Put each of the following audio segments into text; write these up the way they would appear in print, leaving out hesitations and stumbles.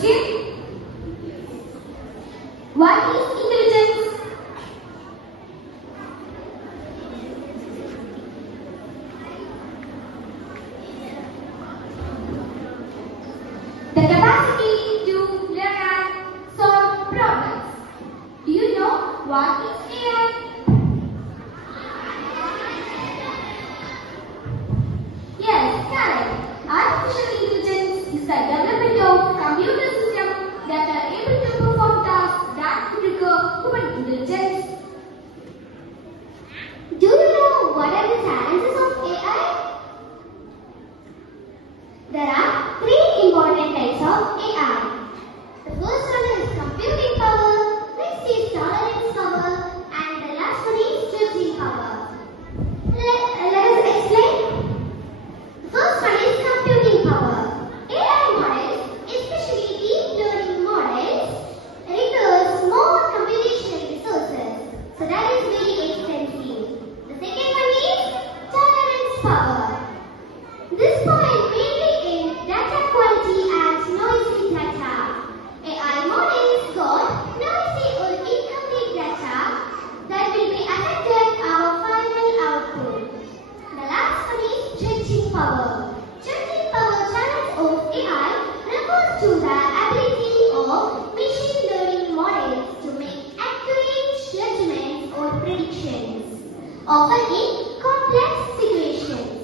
question. What is intelligence? The capacity to learn and solve problems. Do you know what is AI? Yes, correct. Artificial intelligence is the development of computer systems that are able to perform tasks that could require human intelligence. Do you know what are the challenges of AI? There are three important types of AI. The first one is computing power, next is tolerance power, and the last one is judging power. Let us explain. The first one is computing power. AI models, especially deep learning models, requires more computational resources, so that is very expensive. The second one is tolerance power. This point mainly in data quality and noisy data. AI models got noisy or incomplete data that will be affected our final output. The last one is judging power. Judging power challenge of AI refers to the ability of machine learning models to make accurate judgments or predictions, often in complex situations.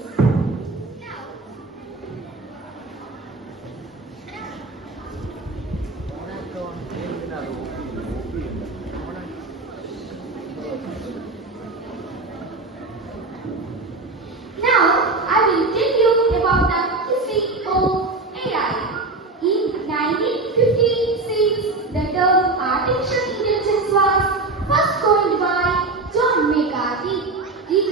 Now, I will tell you about the history of AI. In 1956, the term artificial intelligence was first coined by John McCarthy. In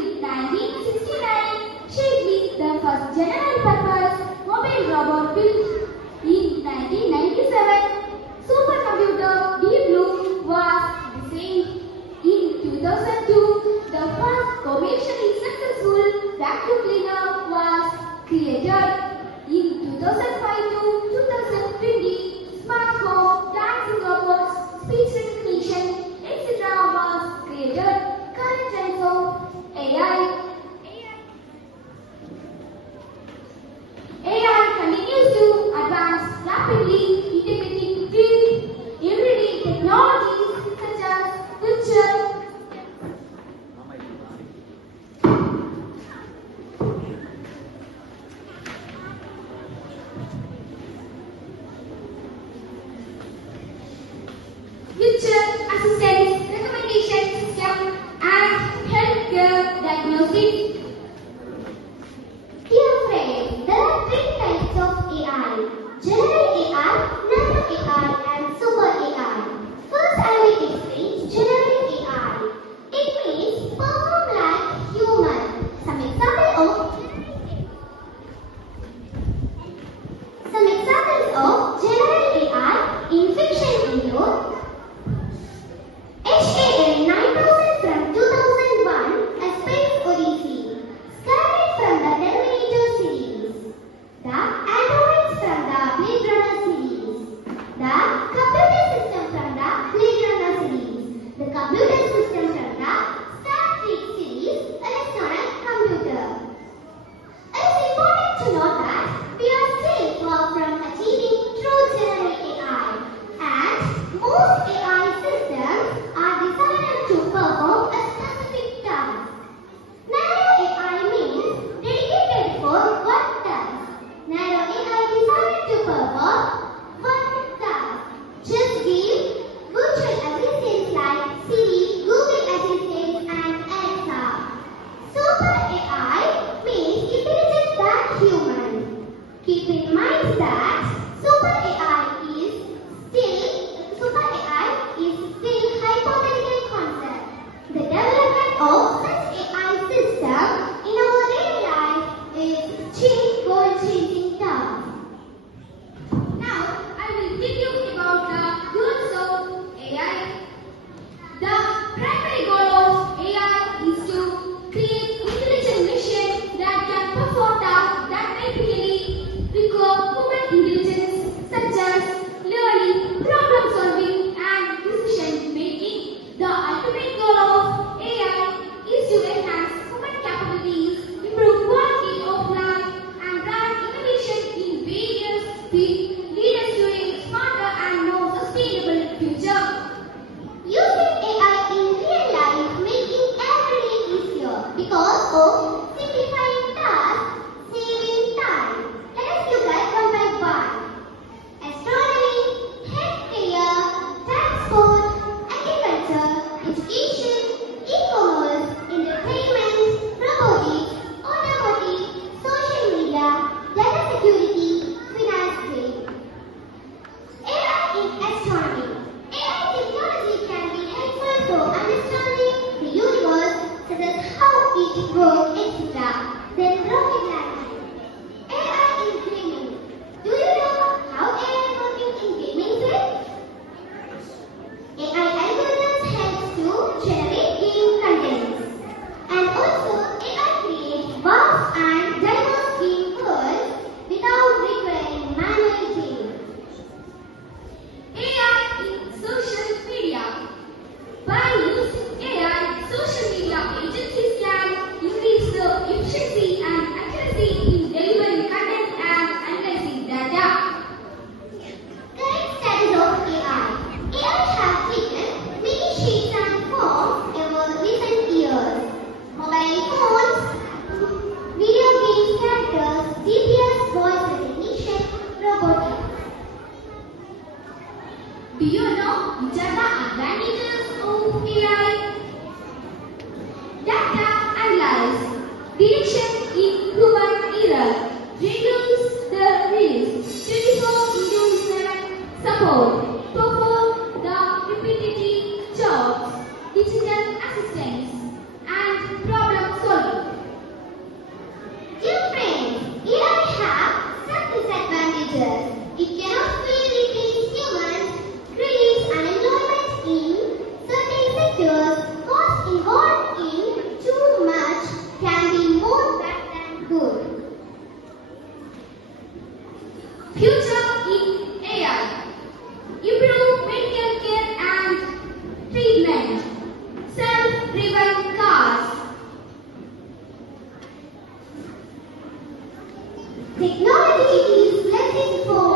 Technology is blessing for